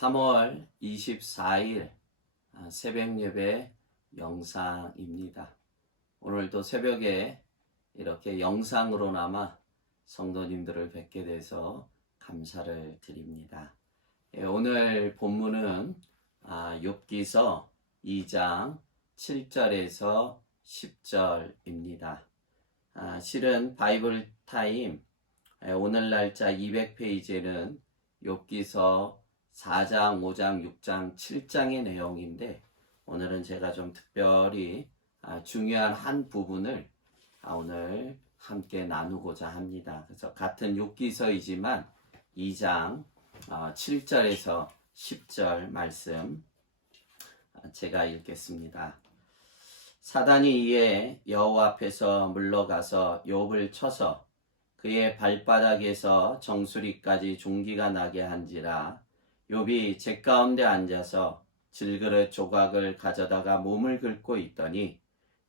3월 24일 새벽 예배 영상입니다. 오늘도 새벽에 이렇게 영상으로나마 성도님들을 뵙게 돼서 감사를 드립니다. 오늘 본문은 욥기서 2장 7절에서 10절입니다. 실은 바이블 타임 오늘 날짜 200페이지에는 욥기서 4장, 5장, 6장, 7장의 내용인데 오늘은 제가 좀 특별히 중요한 한 부분을 오늘 함께 나누고자 합니다. 그래서 같은 욥기서이지만 2장 7절에서 10절 말씀 제가 읽겠습니다. 사단이 이에 여호와 앞에서 물러가서 욥을 쳐서 그의 발바닥에서 정수리까지 종기가 나게 한지라. 욥이 제 가운데 앉아서 질그릇 조각을 가져다가 몸을 긁고 있더니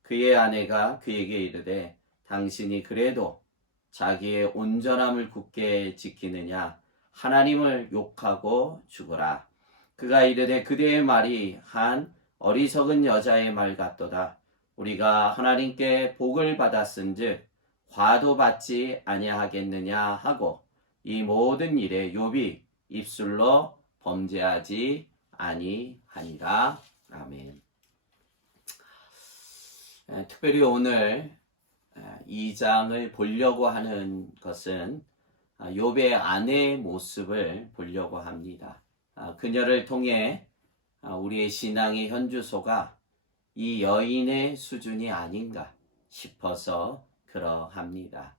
그의 아내가 그에게 이르되 당신이 그래도 자기의 온전함을 굳게 지키느냐 하나님을 욕하고 죽으라. 그가 이르되 그대의 말이 한 어리석은 여자의 말 같도다. 우리가 하나님께 복을 받았은즉 화도 받지 아니하겠느냐 하고 이 모든 일에 욥이 입술로 범죄하지 아니하니라. 아멘. 특별히 오늘 이 장을 보려고 하는 것은 욥의 아내의 모습을 보려고 합니다. 그녀를 통해 우리의 신앙의 현주소가 이 여인의 수준이 아닌가 싶어서 그러합니다.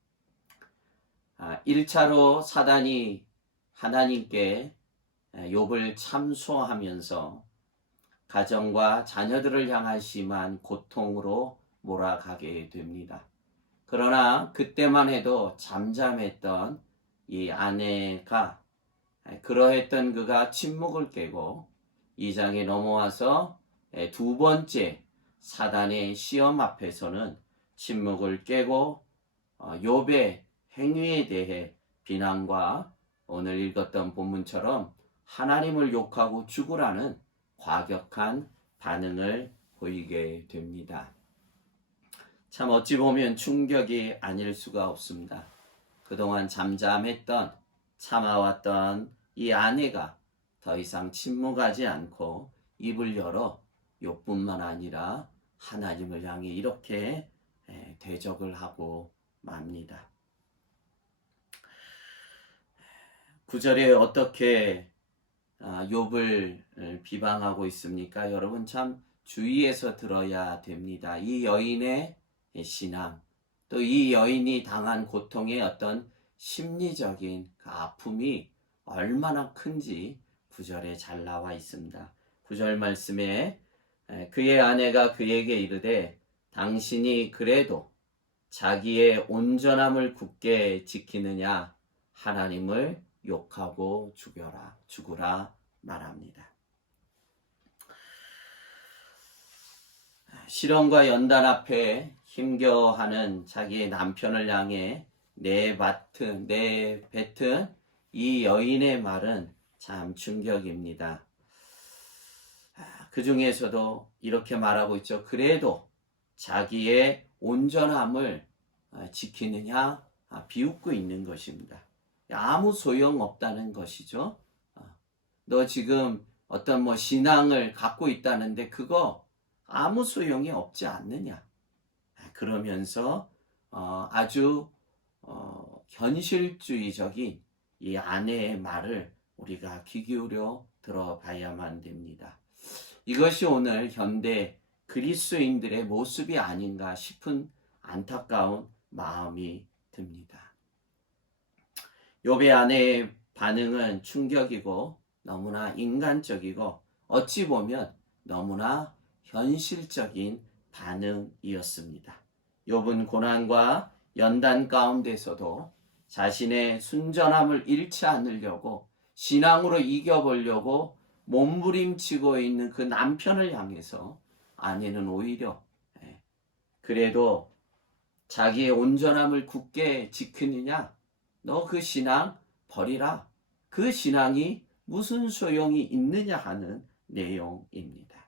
1차로 사단이 하나님께 욥을 참소하면서 가정과 자녀들을 향한 심한 고통으로 몰아가게 됩니다. 그러나 그때만 해도 잠잠했던 이 아내가 그러했던 그가 침묵을 깨고 2장에 넘어와서 두 번째 사단의 시험 앞에서는 침묵을 깨고 욥의 행위에 대해 비난과 오늘 읽었던 본문처럼 하나님을 욕하고 죽으라는 과격한 반응을 보이게 됩니다. 참 어찌 보면 충격이 아닐 수가 없습니다. 그동안 잠잠했던 참아왔던 이 아내가 더 이상 침묵하지 않고 입을 열어 욥뿐만 아니라 하나님을 향해 이렇게 대적을 하고 맙니다. 9절에 어떻게 욥을 비방하고 있습니까? 여러분 참 주의해서 들어야 됩니다. 이 여인의 신앙, 또 이 여인이 당한 고통의 어떤 심리적인 그 아픔이 얼마나 큰지 9절에 잘 나와 있습니다. 9절 말씀에 그의 아내가 그에게 이르되 당신이 그래도 자기의 온전함을 굳게 지키느냐 하나님을 욕하고 죽으라 말합니다. 실험과 연단 앞에 힘겨워하는 자기의 남편을 향해 내뱉은 이 여인의 말은 참 충격입니다. 그 중에서도 이렇게 말하고 있죠. 그래도 자기의 온전함을 지키느냐 비웃고 있는 것입니다. 아무 소용없다는 것이죠. 너 지금 어떤 신앙을 갖고 있다는데 그거 아무 소용이 없지 않느냐. 그러면서 아주 현실주의적인 이 아내의 말을 우리가 귀 기울여 들어봐야만 됩니다. 이것이 오늘 현대 그리스도인들의 모습이 아닌가 싶은 안타까운 마음이 듭니다. 욥의 아내의 반응은 충격이고 너무나 인간적이고 어찌 보면 너무나 현실적인 반응이었습니다. 욥은 고난과 연단 가운데서도 자신의 순전함을 잃지 않으려고 신앙으로 이겨보려고 몸부림치고 있는 그 남편을 향해서 아내는 오히려 그래도 자기의 온전함을 굳게 지키느냐? 너 그 신앙 버리라. 그 신앙이 무슨 소용이 있느냐 하는 내용입니다.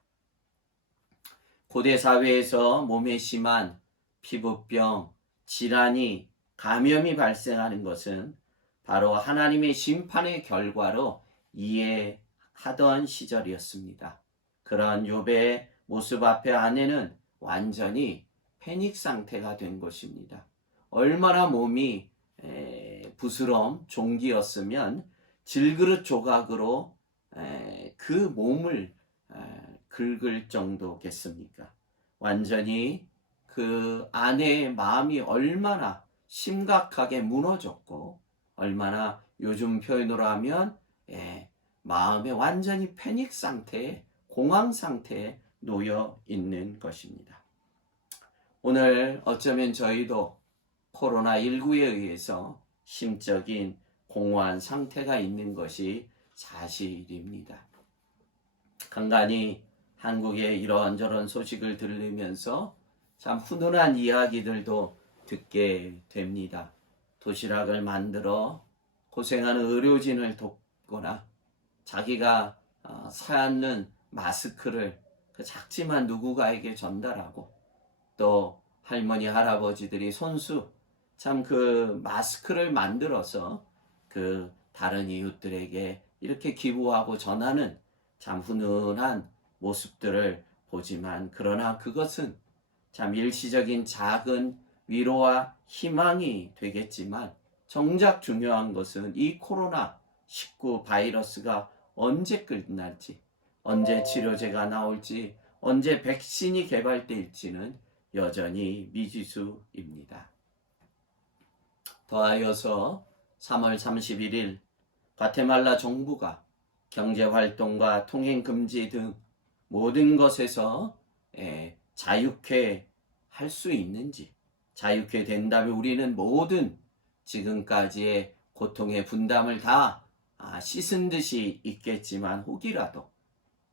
고대 사회에서 몸에 심한 피부병, 질환이, 감염이 발생하는 것은 바로 하나님의 심판의 결과로 이해하던 시절이었습니다. 그런 욥의 모습 앞에 아내는 완전히 패닉 상태가 된 것입니다. 얼마나 몸이 부스럼 종기였으면 질그릇 조각으로 그 몸을 긁을 정도겠습니까? 완전히 그 아내의 마음이 얼마나 심각하게 무너졌고 얼마나 요즘 표현으로 하면 마음에 완전히 패닉 상태에, 공황 상태에 놓여 있는 것입니다. 오늘 어쩌면 저희도 코로나19에 의해서 심적인 공허한 상태가 있는 것이 사실입니다. 간간히 한국의 이런저런 소식을 들으면서 참 훈훈한 이야기들도 듣게 됩니다. 도시락을 만들어 고생하는 의료진을 돕거나 자기가 사는 마스크를 그 작지만 누군가에게 전달하고 또 할머니 할아버지들이 손수 참 그 마스크를 만들어서 그 다른 이웃들에게 이렇게 기부하고 전하는 참 훈훈한 모습들을 보지만 그러나 그것은 참 일시적인 작은 위로와 희망이 되겠지만 정작 중요한 것은 이 코로나19 바이러스가 언제 끝날지, 언제 치료제가 나올지, 언제 백신이 개발될지는 여전히 미지수입니다. 더하여서 3월 31일 과테말라 정부가 경제활동과 통행금지 등 모든 것에서 자유케 할 수 있는지, 자유케 된다면 우리는 모든 지금까지의 고통의 분담을 다 씻은 듯이 있겠지만 혹이라도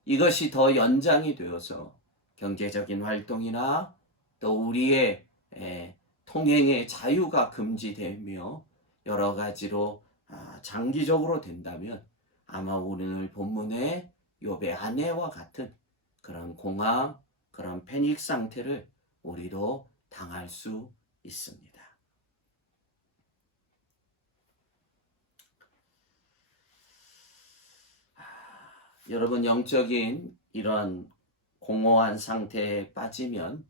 이것이 더 연장이 되어서 경제적인 활동이나 또 우리의 통행의 자유가 금지되며 여러 가지로 장기적으로 된다면 아마 오늘 본문의 욥의 아내와 같은 그런 공황, 그런 패닉 상태를 우리도 당할 수 있습니다. 여러분, 영적인 이런 공허한 상태에 빠지면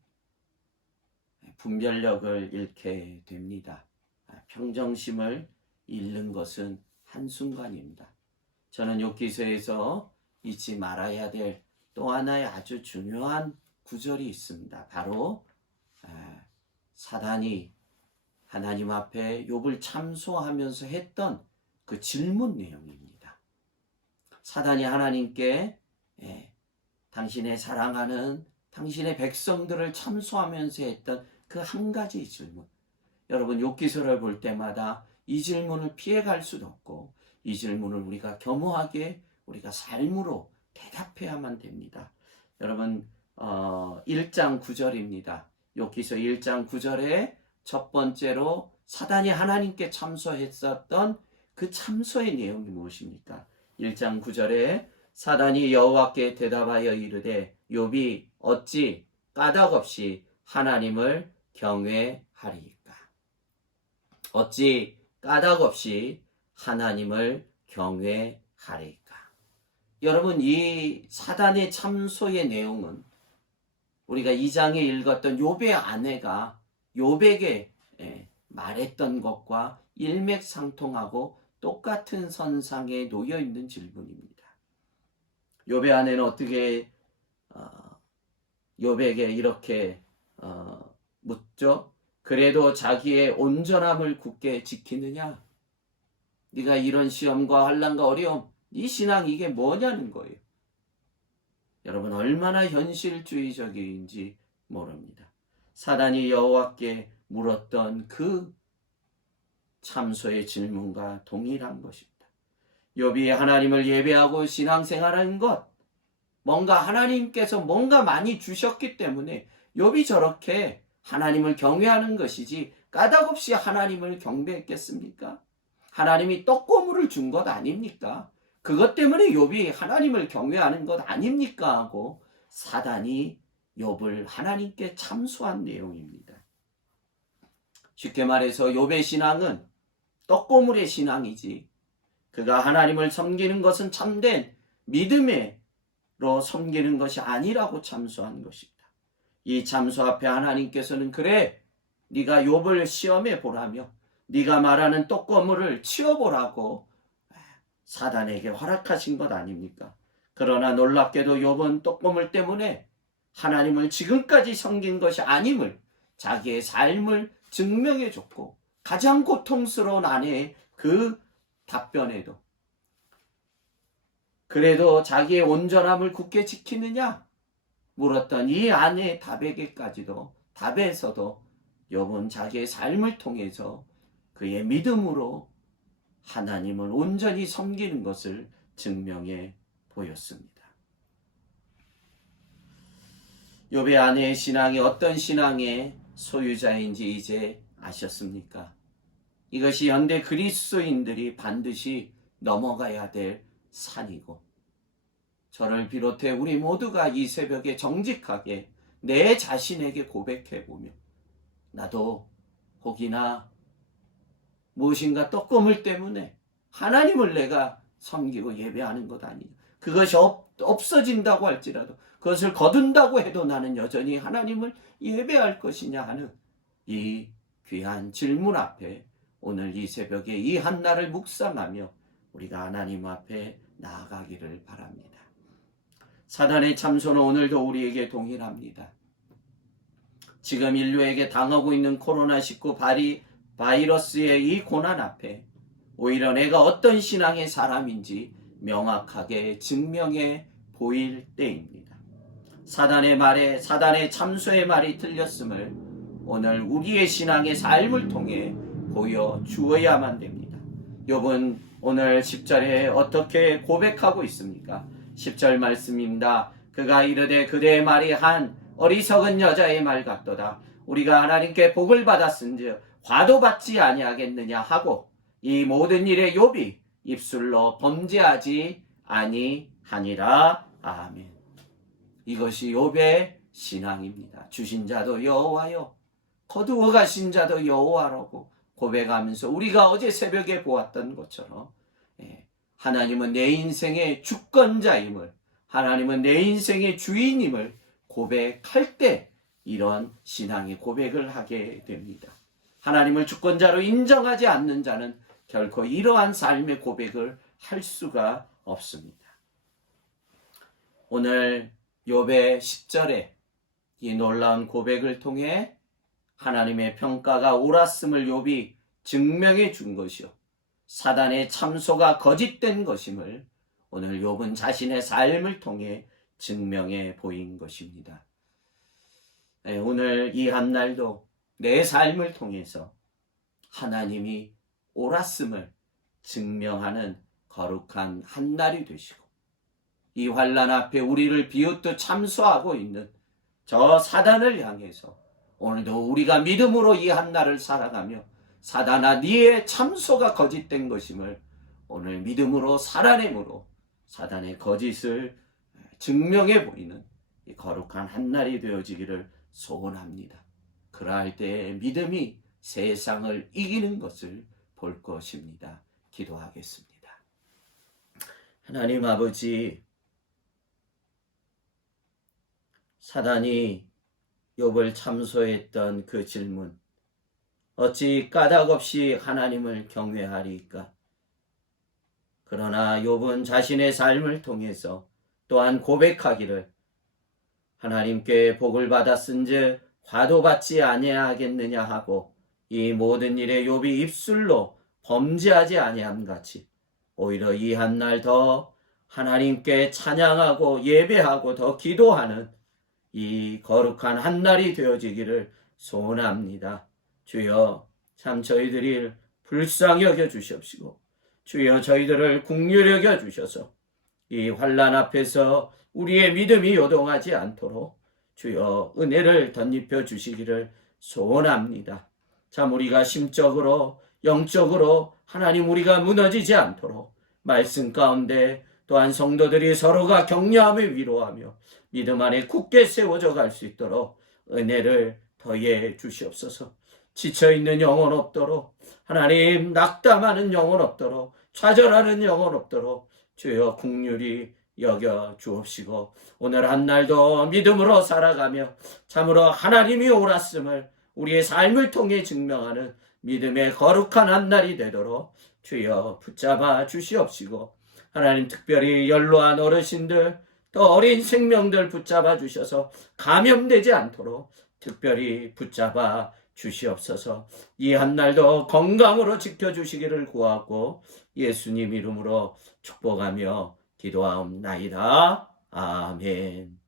분별력을 잃게 됩니다. 평정심을 잃는 것은 한순간입니다. 저는 욥기서에서 잊지 말아야 될 또 하나의 아주 중요한 구절이 있습니다. 바로 사단이 하나님 앞에 욥을 참소하면서 했던 그 질문 내용입니다. 사단이 하나님께 당신의 사랑하는 당신의 백성들을 참소하면서 했던 그 한 가지 질문. 여러분, 욥기서를 볼 때마다 이 질문을 피해갈 수도 없고 이 질문을 우리가 겸허하게 우리가 삶으로 대답해야만 됩니다. 여러분, 1장 9절입니다. 욥기서 1장 9절에 첫 번째로 사단이 하나님께 참소했었던 그 참소의 내용이 무엇입니까? 1장 9절에 사단이 여호와께 대답하여 이르되 욥이 어찌 까닭없이 하나님을 경외하리이까? 어찌 까닭없이 하나님을 경외하리이까? 여러분, 이 사단의 참소의 내용은 우리가 2장에 읽었던 욥의 아내가 욥에게 말했던 것과 일맥상통하고 똑같은 선상에 놓여 있는 질문입니다. 욥의 아내는 어떻게 욥에게 이렇게 묻죠? 그래도 자기의 온전함을 굳게 지키느냐? 네가 이런 시험과 환난과 어려움, 네 신앙 이게 뭐냐는 거예요. 여러분, 얼마나 현실주의적인지 모릅니다. 사단이 여호와께 물었던 그 참소의 질문과 동일한 것입니다. 욥이 하나님을 예배하고 신앙생활하는 것, 뭔가 하나님께서 뭔가 많이 주셨기 때문에 욥이 저렇게 하나님을 경외하는 것이지 까닭없이 하나님을 경배했겠습니까? 하나님이 떡고물을 준 것 아닙니까? 그것 때문에 욥이 하나님을 경외하는 것 아닙니까? 하고 사단이 욥을 하나님께 참소한 내용입니다. 쉽게 말해서 욥의 신앙은 떡고물의 신앙이지, 그가 하나님을 섬기는 것은 참된 믿음으로 섬기는 것이 아니라고 참소한 것입니다. 이 참소 앞에 하나님께서는 그래, 네가 욥을 시험해 보라며 네가 말하는 떡고물을 치워보라고 사단에게 허락하신 것 아닙니까? 그러나 놀랍게도 욥은 떡고물 때문에 하나님을 지금까지 섬긴 것이 아님을 자기의 삶을 증명해 줬고, 가장 고통스러운 아내의 그 답변에도 그래도 자기의 온전함을 굳게 지키느냐 물었던 이 아내의 답에서도 욥은 자기의 삶을 통해서 그의 믿음으로 하나님을 온전히 섬기는 것을 증명해 보였습니다. 욥의 아내의 신앙이 어떤 신앙의 소유자인지 이제 아셨습니까? 이것이 현대 그리스도인들이 반드시 넘어가야 될 산이고, 저를 비롯해 우리 모두가 이 새벽에 정직하게 내 자신에게 고백해보며, 나도 혹이나 무엇인가 떡고물 때문에 하나님을 내가 섬기고 예배하는 것 아니냐, 그것이 없어진다고 할지라도, 그것을 거둔다고 해도 나는 여전히 하나님을 예배할 것이냐 하는 이 귀한 질문 앞에 오늘 이 새벽에 이 한날을 묵상하며 우리가 하나님 앞에 나아가기를 바랍니다. 사단의 참소는 오늘도 우리에게 동일합니다. 지금 인류에게 당하고 있는 코로나19 바이러스의 이 고난 앞에 오히려 내가 어떤 신앙의 사람인지 명확하게 증명해 보일 때입니다. 사단의 참소의 말이 틀렸음을 오늘 우리의 신앙의 삶을 통해 보여주어야만 됩니다. 욥은 오늘 10절에 어떻게 고백하고 있습니까? 10절 말씀입니다. 그가 이르되 그대의 말이 한 어리석은 여자의 말 같도다. 우리가 하나님께 복을 받았은즉 화도 받지 아니하겠느냐 하고 이 모든 일에 욥이 입술로 범죄하지 아니하니라. 아멘. 이것이 욥의 신앙입니다. 주신 자도 여호와요, 거두어 가신 자도 여호와라고 고백하면서 우리가 어제 새벽에 보았던 것처럼 하나님은 내 인생의 주권자임을, 하나님은 내 인생의 주인임을 고백할 때 이런 신앙의 고백을 하게 됩니다. 하나님을 주권자로 인정하지 않는 자는 결코 이러한 삶의 고백을 할 수가 없습니다. 오늘 욥의 10절에 이 놀라운 고백을 통해 하나님의 평가가 옳았음을 욥이 증명해 준 것이요, 사단의 참소가 거짓된 것임을 오늘 욥은 자신의 삶을 통해 증명해 보인 것입니다. 오늘 이 한날도 내 삶을 통해서 하나님이 옳았음을 증명하는 거룩한 한날이 되시고, 이 환난 앞에 우리를 비웃듯 참소하고 있는 저 사단을 향해서 오늘도 우리가 믿음으로 이 한날을 살아가며 사단아 네의 참소가 거짓된 것임을 오늘 믿음으로 살아내므로 사단의 거짓을 증명해 보이는 이 거룩한 한날이 되어지기를 소원합니다. 그러할 때에 믿음이 세상을 이기는 것을 볼 것입니다. 기도하겠습니다. 하나님 아버지, 사단이 욥을 참소했던 그 질문, 어찌 까닭없이 하나님을 경외하리까? 그러나 욥은 자신의 삶을 통해서 또한 고백하기를 하나님께 복을 받았은즉 화도 받지 아니하겠느냐 하고 이 모든 일에 욥이 입술로 범죄하지 아니함 같이 오히려 이 한날 더 하나님께 찬양하고 예배하고 더 기도하는 이 거룩한 한날이 되어지기를 소원합니다. 주여, 참 저희들을 불쌍히 여겨 주시옵시고 주여 저희들을 긍휼히 여겨 주셔서 이 환난 앞에서 우리의 믿음이 요동하지 않도록 주여 은혜를 덧입혀 주시기를 소원합니다. 참 우리가 심적으로 영적으로 하나님 우리가 무너지지 않도록 말씀 가운데 또한 성도들이 서로가 격려하며 위로하며 믿음 안에 굳게 세워져 갈 수 있도록 은혜를 더해 주시옵소서. 지쳐있는 영혼 없도록, 하나님 낙담하는 영혼 없도록, 좌절하는 영혼 없도록 주여 긍휼히 여겨 주옵시고, 오늘 한 날도 믿음으로 살아가며 참으로 하나님이 옳았음을 우리의 삶을 통해 증명하는 믿음의 거룩한 한 날이 되도록 주여 붙잡아 주시옵시고, 하나님 특별히 연로한 어르신들 또 어린 생명들 붙잡아 주셔서 감염되지 않도록 특별히 붙잡아 주시옵소서. 이 한 날도 건강으로 지켜주시기를 구하고 예수님 이름으로 축복하며 기도하옵나이다. 아멘.